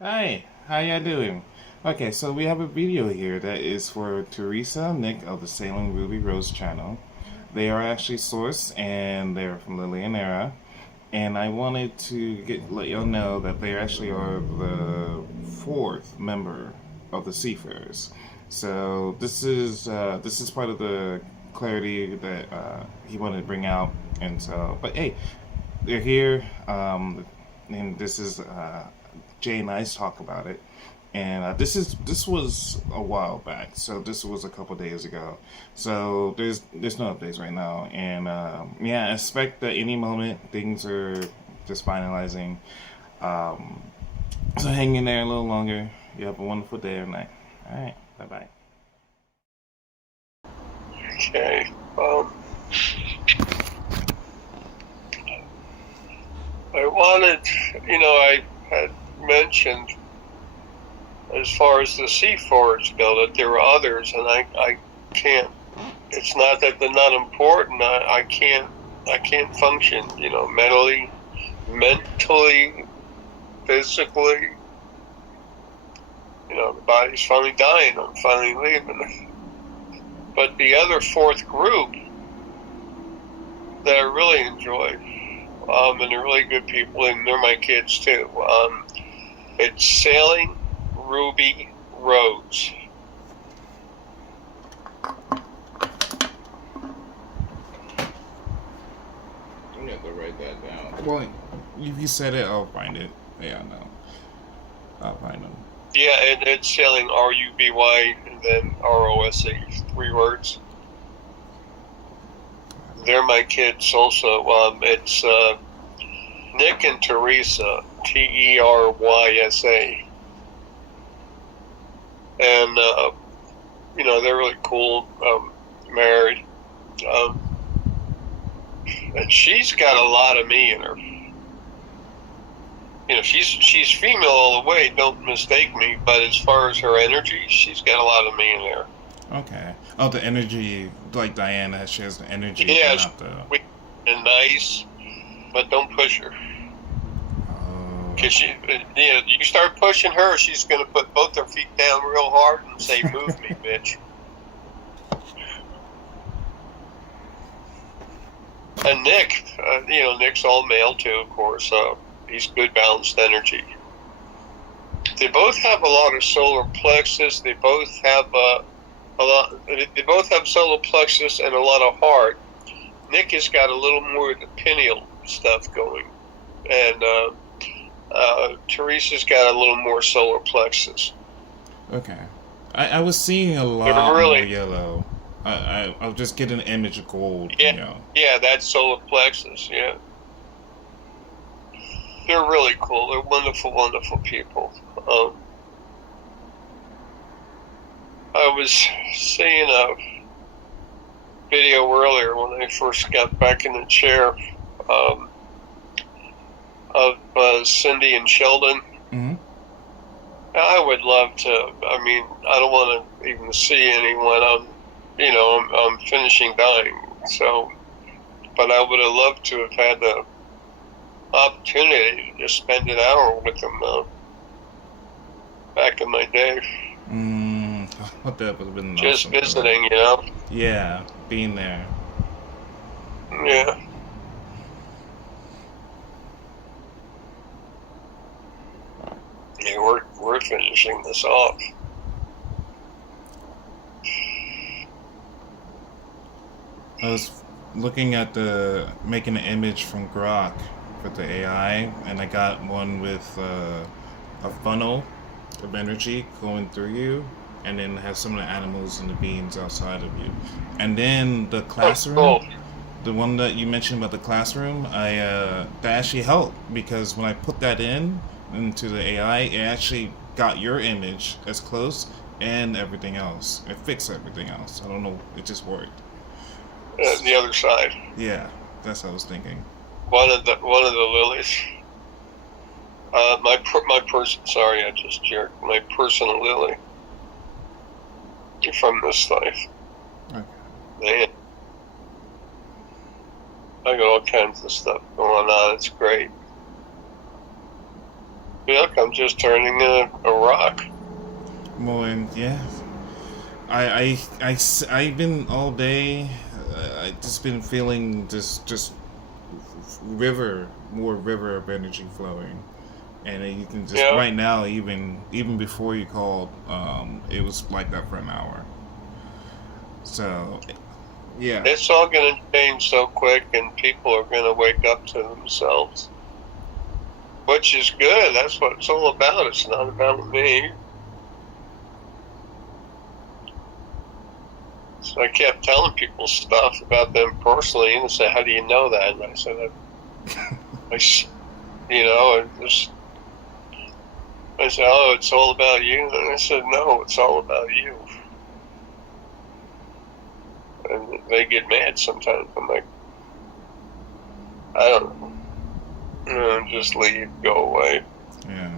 Hi, how y'all doing? Okay, so we have a video here that is for Terysa and Nick of the Sailing Ruby Rose channel. They are actually sourced and they're from Lillian Era. And I wanted to let y'all know that they actually are the fourth member of the Seafarers. So this is part of the clarity that he wanted to bring out. And so, but hey, they're here, and this is Jay and I's talk about it. And this was a while back, so this was a couple days ago. So there's no updates right now, and yeah, expect that any moment things are just finalizing. Um, so hang in there a little longer. You have a wonderful day or night. All right, bye bye. Okay. I wanted, I had mentioned as far as the Seafarers go that there are others, and I can't. It's not that they're not important. I can't function. Mentally, physically. The body's finally dying. I'm finally leaving. But the other fourth group that I really enjoy, and they're really good people, and they're my kids too. It's Sailing Ruby Rose. We have to write that down. Well, if you said it, I'll find it. Yeah, no, I'll find them. Yeah, and it's Sailing RUBY and then ROSE, 3 words. They're my kids also. It's Nick and Terysa, Terysa. And, they're really cool, married. Um, and she's got a lot of me in her. She's female all the way, don't mistake me, but as far as her energy, she's got a lot of me in there. Okay. Oh, the energy, like Diana, she has the energy, but Yeah, she's not the. sweet and nice, but don't push her. Oh. Because you start pushing her, she's going to put both her feet down real hard and say, "Move me, bitch." And Nick, Nick's all male too, of course. He's good, balanced energy. They both have a lot of solar plexus. They both have a lot. They both have solar plexus and a lot of heart. Nick has got a little more of the pineal stuff going, and Teresa's got a little more solar plexus. Okay. I was seeing a They're lot more really, yellow. I'll just get an image of gold, yeah, yeah, that's solar plexus. Yeah, they're really cool. They're wonderful, wonderful people. Um, I was seeing a video earlier when I first got back in the chair um, of Cindy and Sheldon. Mm-hmm. I would love to. I mean, I don't want to even see anyone. I'm finishing dying. So, but I would have loved to have had the opportunity to just spend an hour with them back in my day, What that would have been an just awesome feeling. visiting. Yeah, being there. Yeah, yeah, we're finishing this off. I was looking at the making an image from Grok for the AI, and I got one with a funnel of energy going through you, and then have some of the animals and the beings outside of you. And then the Oh, classroom, cool. the one that you mentioned about the classroom, that actually helped because when I put that into the AI, it actually got your image as close and everything else. It fixed everything else. I don't know, it just worked. The other side. Yeah, that's what I was thinking. One of the lilies. My person. Sorry, I just jerked. My personal lily from this life. Okay. Man, I got all kinds of stuff going on. It's great. Look, I'm just turning a rock. Well, and yeah, I've been all day. I just been feeling just more river of energy flowing, and you can just Yeah, right now, even before you called, it was like that for an hour. So yeah, it's all going to change so quick, and people are going to wake up to themselves, which is good. That's what it's all about. It's not about me. So I kept telling people stuff about them personally, and they said, "How do you know that?" And I said, you know, I said, "Oh, it's all about you." And I said, "No, it's all about you." And they get mad sometimes. I'm like, I don't know. Just leave, go away. yeah.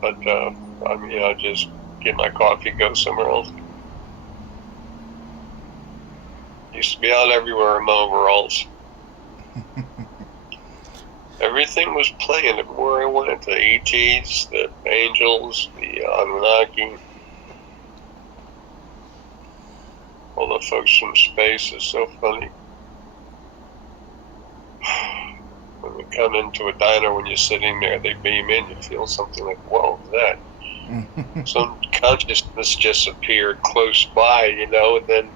But I mean, I just get my coffee, go somewhere else. Used to be out everywhere in my overalls. Everything was playing everywhere I went. The ETs, the Angels, the Anunnaki, all the folks from space is so funny. When you come into a diner, when you're sitting there, they beam in, you feel something like, whoa, that. Some consciousness just appeared close by, and then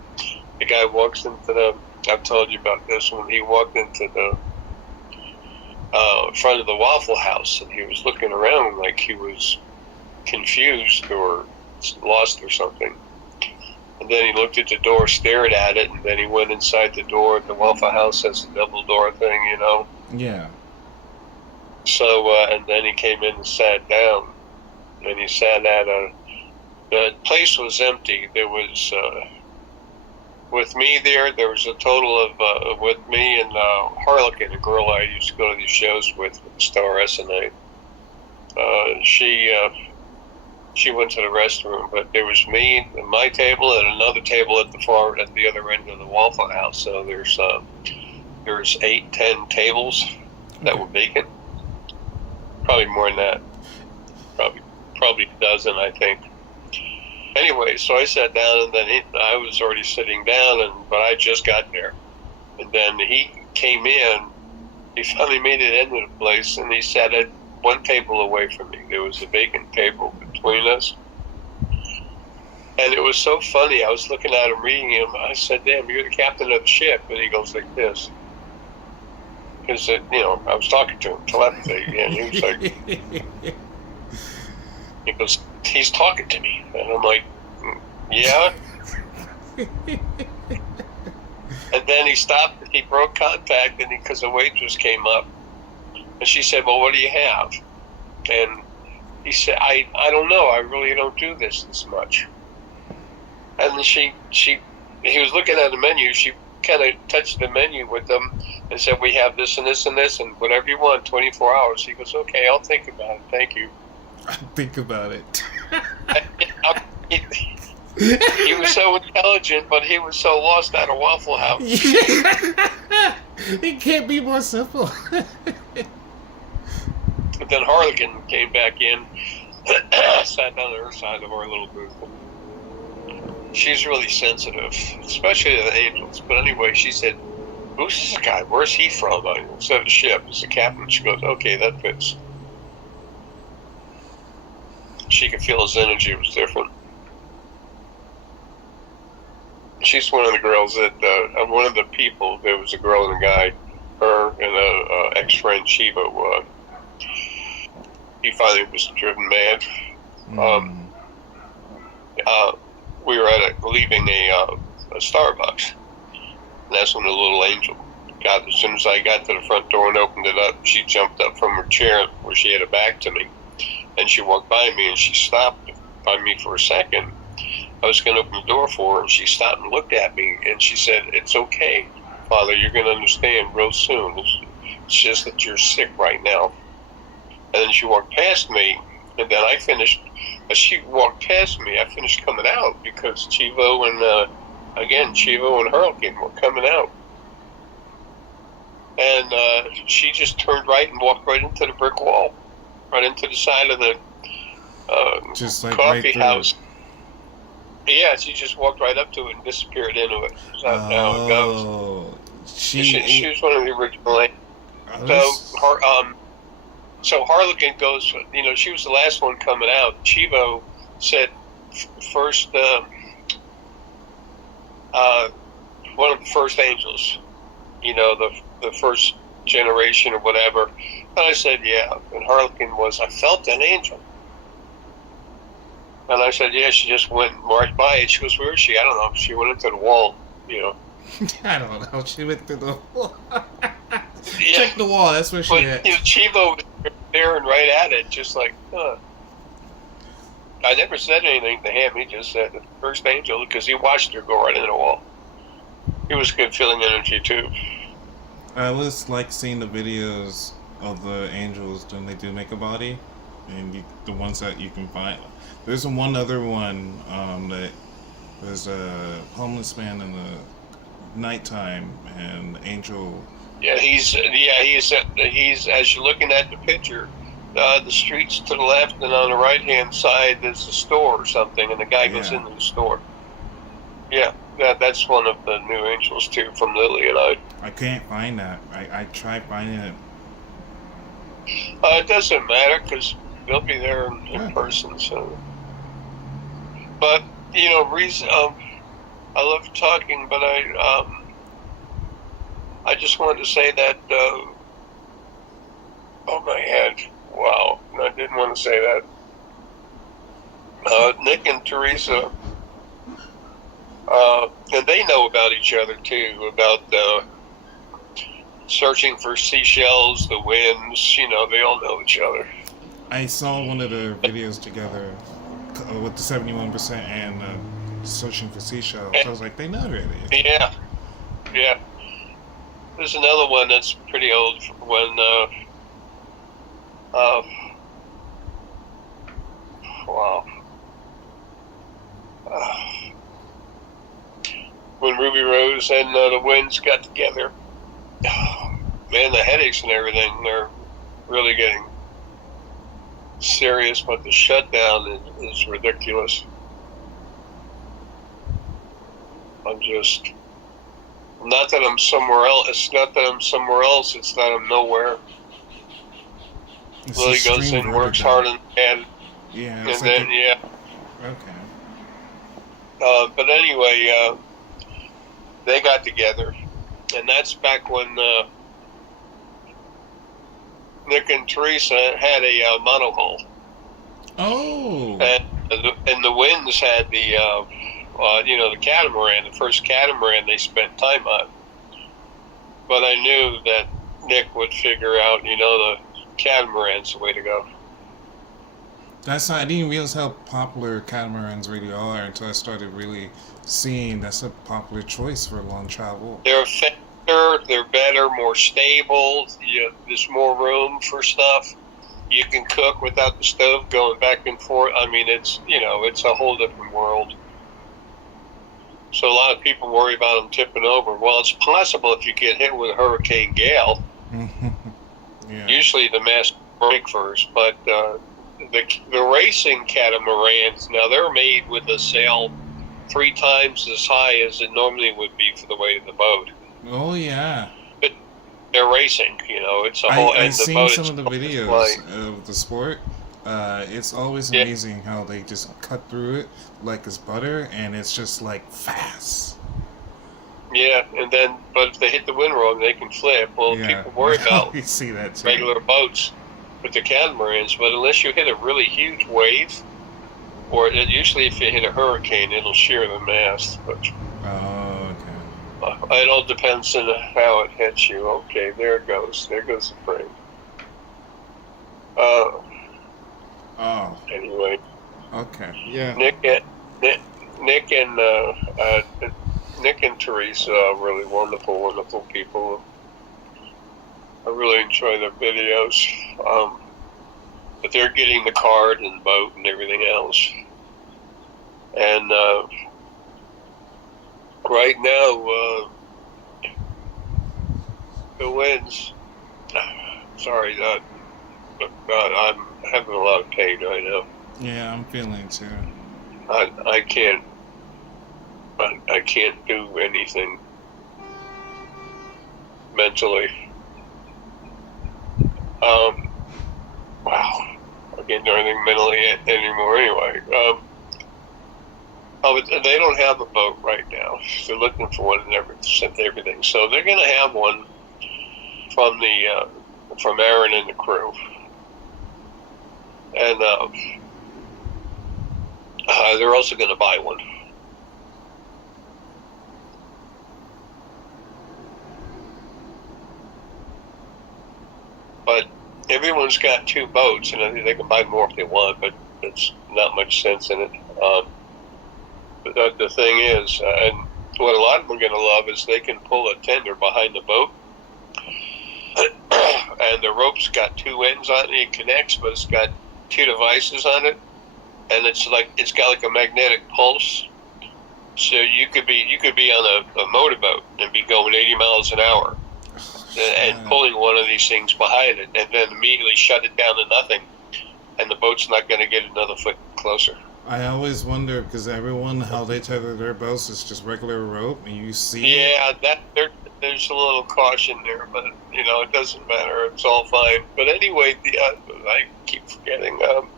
the guy walks into I've told you about this, when he walked into the front of the Waffle House, and he was looking around like he was confused or lost or something. And then he looked at the door, stared at it, and then he went inside the door. The Waffle House has a double door thing, Yeah. So, and then he came in and sat down. And he sat at the place was empty. There was, with me there was a total of, with me and Harlequin, a girl I used to go to these shows with the Star SNA. She went to the restroom, but there was me and my table and another table at the other end of the Waffle House. So there's 8-10 tables that were vacant. Probably more than that. Probably a dozen, I think. Anyway, so I sat down, and then I was already sitting down, but I just got there. And then he came in. He finally made it into the place, and he sat at one table away from me. There was a vacant table between us. And it was so funny. I was looking at him, reading him. I said, "Damn, you're the captain of the ship." And he goes like this. Because, I was talking to him, telepathy, and he was like, he goes, "He's talking to me." And I'm like, "Yeah." And then he stopped, he broke contact, and because the waitress came up, and she said, "Well, what do you have?" And he said, I don't know, I really don't do this much. And then he was looking at the menu, she kind of touched the menu with them and said, "We have this and this and this, and whatever you want, 24 hours. He goes, "Okay, I'll think about it, thank you." Think about it. He was so intelligent, but he was so lost at a Waffle House. It can't be more simple. But then Harlequin came back in, sat down on her side of our little booth. She's really sensitive, especially to the Angels. But anyway, she said, "Who's this guy? Where's he from?" I said, "The ship." It's the captain. She goes, "Okay, that fits." She could feel his energy was different. She's one of the girls that, one of the people, there was a girl and a guy, her and a ex-friend, Shiva, he finally was driven mad. We were leaving a Starbucks, and that's when the little angel got, as soon as I got to the front door and opened it up, she jumped up from her chair where she had her back to me, and she walked by me, and she stopped by me for a second. I was going to open the door for her, and she stopped and looked at me, and she said, "It's okay, Father, you're going to understand real soon. It's just that you're sick right now." And then she walked past me, and then I finished, as she walked past me, I finished coming out, because Chivo and Hurricane were coming out. and she just turned right and walked right into the brick wall, right into the side of the Just like right coffee through. house. Yeah, she just walked right up to it and disappeared into it. That's how it goes. Oh, She was one of the original. oh, So that's, so Harlequin goes. You know, she was the last one coming out. Chivo said first, one of the first angels. You know, the first generation or whatever. And I said, yeah. And Harlequin was, I felt an angel. And I said, yeah, she just went right by it. She goes, where is she? I don't know. She went into the wall, you know. I don't know. She went through the wall. Yeah. Check the wall. That's where she But, at. you know, Chivo was staring right at it, just like, huh. I never said anything to him. He just said the first angel because he watched her go right into the wall. He was good feeling energy, too. I always like seeing the videos of the angels when they do make a body, and the ones that you can find. There's one other one that there's a homeless man in the nighttime, and the angel. Yeah, he's as you're looking at the picture, the streets to the left and on the right hand side there's a store or something, and the guy goes Yeah. into the store. Yeah, that's one of the new angels too from Lily and I. I can't find that. I tried finding it. It doesn't matter because they'll be there in Yeah. person. So, but you know, reason I love talking, but I just wanted to say that. Oh my head! Wow, I didn't want to say that. Nick and Terysa, and they know about each other too. About searching for seashells, the winds. You know, they all know each other. I saw one of the videos together with the 71% and searching for seashells. I was like, they know already. Yeah, yeah. There's another one that's pretty old when wow. When Ruby Rose and the Winds got together, man, the headaches and everything, they're really getting serious, but the shutdown is ridiculous. Not that I'm somewhere else. It's not that I'm somewhere else. It's that I'm nowhere. It's Lily extreme goes in, works vertigo. hard, and Yeah, and it's then like yeah. okay. But anyway, they got together, and that's back when Nick and Terysa had a monohull, Oh, and the Winds had the the catamaran, the first catamaran they spent time on. But I knew that Nick would figure out, the catamaran's the way to go. I didn't realize how popular catamarans really are until I started really seeing that's a popular choice for long travel. They're faster, they're better, more stable. There's more room for stuff. You can cook without the stove going back and forth. I mean, it's a whole different world. So a lot of people worry about them tipping over. Well, it's possible if you get hit with a hurricane gale. Yeah. Usually the mast break first, but the racing catamarans, now they're made with a sail 3 times as high as it normally would be for the weight of the boat. Oh yeah. But they're racing, it's a whole. I've the seen boat some of the videos of the sport. It's always Yeah. amazing how they just cut through it like it's butter, and it's just like fast. Yeah, but if they hit the wind wrong, they can flip. Well, Yeah. people worry about You see that too. regular boats with the catamarans, but unless you hit a really huge wave, usually if you hit a hurricane, it'll shear the mast. But Oh, okay. it all depends on how it hits you. Okay, there it goes. There goes the frame. Oh, Anyway, okay. Yeah. Nick and Terysa are really wonderful, wonderful people. I really enjoy their videos. But they're getting the card and the boat and everything else. And right now, the winds. Sorry, I'm having a lot of pain right now. Yeah, I'm feeling too. I can't. I can't do anything mentally. Wow. I can't do anything mentally anymore anyway. They don't have a boat right now. They're looking for one and everything. So they're going to have one from Aaron and the crew. And they're also going to buy one. But everyone's got two boats, and I think they can buy more if they want, but there's not much sense in it. But the thing is, and what a lot of them are going to love is they can pull a tender behind the boat, and the rope's got two ends on it. It connects, but it's got two devices on it, and it's got like a magnetic pulse. So you could be on a motorboat and be going 80 miles an hour, and pulling one of these things behind it, and then immediately shut it down to nothing, and the boat's not going to get another foot closer. I always wonder, because everyone, how they tether their boats is just regular rope, and you see... Yeah, there's a little caution there, but, it doesn't matter. It's all fine. But anyway, I keep forgetting. They'll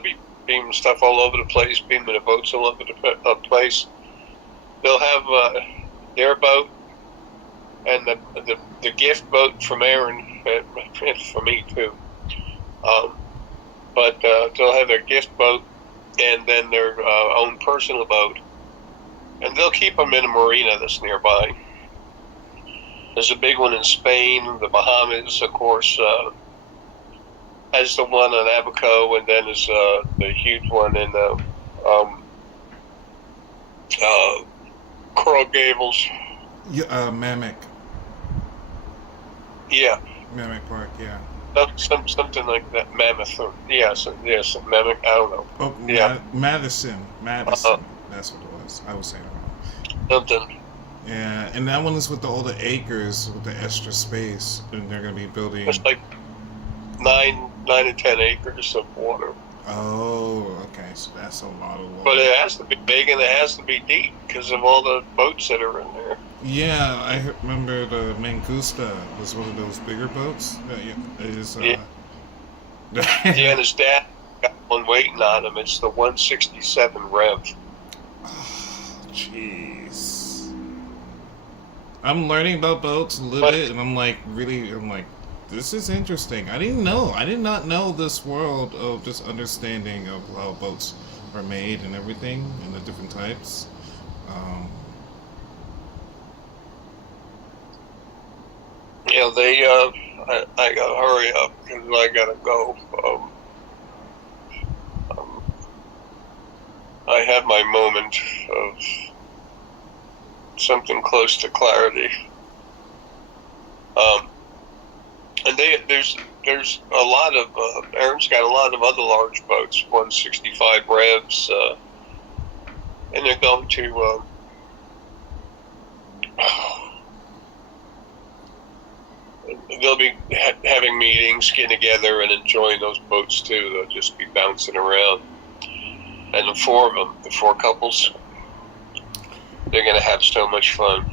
be beaming stuff all over the place, beaming the boats all over the place. They'll have their boat and the gift boat from Aaron, and for me, too. But they'll have their gift boat and then their own personal boat. And they'll keep them in a marina that's nearby. There's a big one in Spain, the Bahamas, of course, has the one on Abaco, and then there's the huge one in Coral Gables. Mammoth. Yeah. Mammoth Park, yeah. Something like that. Mammoth. Yes, Mammoth. I don't know. Oh, yeah. Madison. That's what it was. I was saying it wrong. Something. Yeah, and that one is with all the acres, with the extra space, and they're going to be building... It's like 9 to 10 acres of water. Oh, okay, so that's a lot of water. But it has to be big and it has to be deep because of all the boats that are in there. Yeah, I remember the Mangusta was one of those bigger boats. Yeah, and his dad got one waiting on him. It's the 167 Rev. Oh, jeez. I'm learning about boats a little bit, and I'm like, this is interesting. I did not know this world of just understanding of how boats are made and everything, and the different types. I gotta hurry up because I gotta go. I had my moment of something close to clarity. And there's a lot of Aaron's got a lot of other large boats, 165 Revs, and they're going to they'll be having meetings, getting together, and enjoying those boats too. They'll just be bouncing around, and the four of them, the four couples, they're going to have so much fun.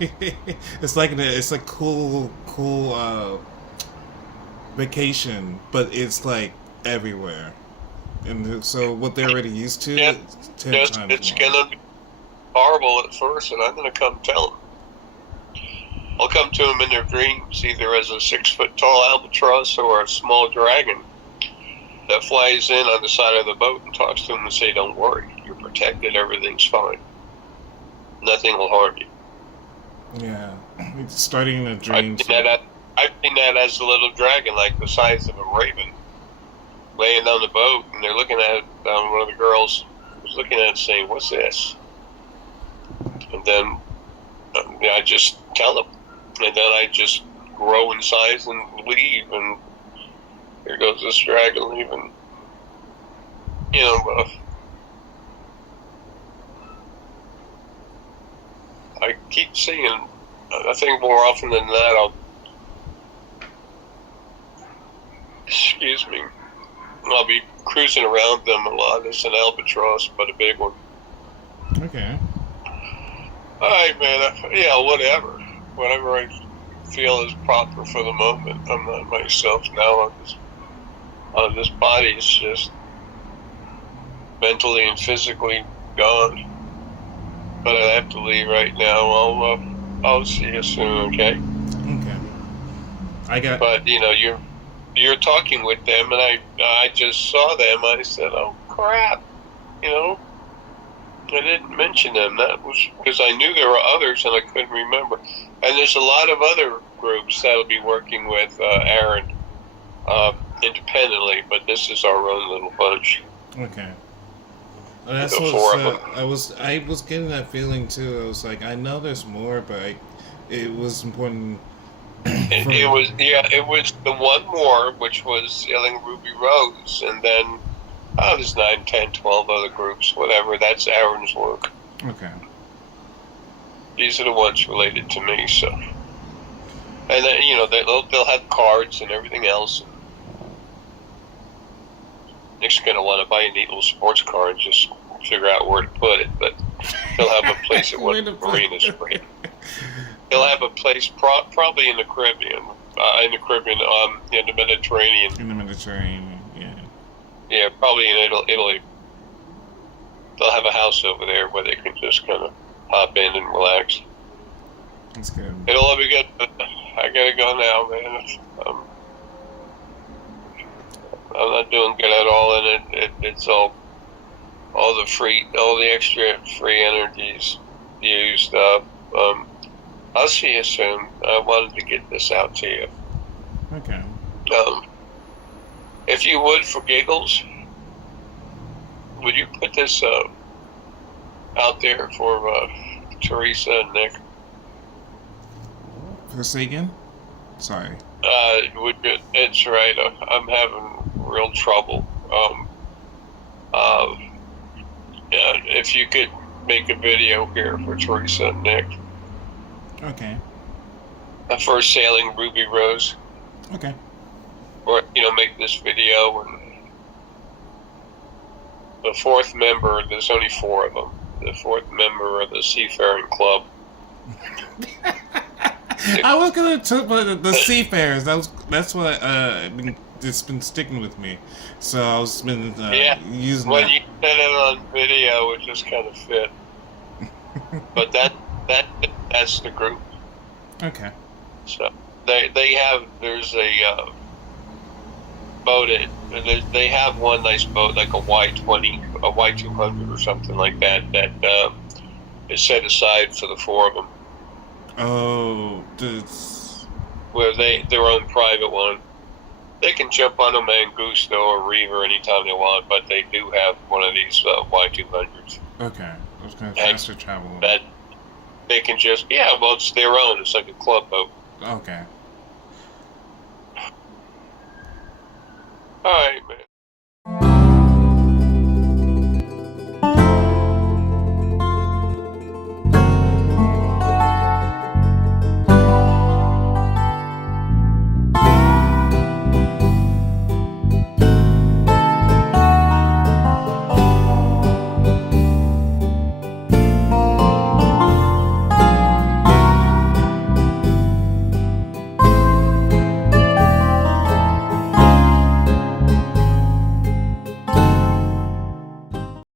It's a cool vacation, but it's like everywhere, and so what they're already used to. Yeah, it's gonna be horrible at first, and I'm gonna come tell them. I'll come to them in their dreams, either as a 6-foot tall albatross or a small dragon that flies in on the side of the boat and talks to them and say, "Don't worry, you're protected. Everything's fine. Nothing will harm you." Yeah, it's starting in a dream. I've seen that as a little dragon, like the size of a raven, laying on the boat, and they're looking at it. One of the girls was looking at it saying, "What's this?" And then I just tell them. And then I just grow in size and leave, and here goes this dragon leaving. I keep seeing. I think more often than that, I'll be cruising around them a lot. It's an albatross, but a big one. Okay. All right, man. Yeah, whatever. Whatever I feel is proper for the moment. I'm not myself now. This body is just mentally and physically gone. But I have to leave right now. I'll see you soon, okay? Okay. But you're talking with them, and I just saw them. I said, oh crap, I didn't mention them. That was because I knew there were others, and I couldn't remember. And there's a lot of other groups that'll be working with Aaron independently, but this is our own little bunch. Okay. Well, that's The what four of them. I was getting that feeling too. I was like, I know there's more, but it was important. It was the one more, which was Sailing Ruby Rose, and then there's 9, 10, 12 other groups, whatever. That's Aaron's work. Okay. These are the ones related to me, so. And then, they'll have cards and everything else. Nick's going to want to buy a neat little sports car and just figure out where to put it, but he'll have a place at one of the marinas. He'll have a place probably in the Caribbean, in the Mediterranean. In the Mediterranean, yeah. Yeah, probably in Italy. They'll have a house over there where they can just kind of hop in and relax. That's good. It'll all be good, but I gotta go now, man. I'm not doing good at all, and it's all the extra free energies used up. I'll see you soon. I wanted to get this out to you. Okay. If you would, for giggles, would you put this out there for Terysa and Nick? Say again? Sorry. It's right. I'm having real trouble. If you could make a video here for Terysa and Nick. Okay. For Sailing Ruby Rose. Okay. Or, make this video. And the fourth member, there's only 4 of them. The fourth member of the Seafaring Club. I was gonna talk about the Seafarers. That's what it's been sticking with me. So I was been using. When you said it on video, it just kind of fit. But that's the group. Okay. So there's a boat. They have one nice boat, like a Y20, a Y200 or something like that. That is set aside for the 4 of them. Oh, where their own private one. They can jump on a Mangusto or Reaver anytime they want, but they do have one of these Y200s. Okay, those kind of faster travel. That they can just, well, it's their own. It's like a club boat. Okay.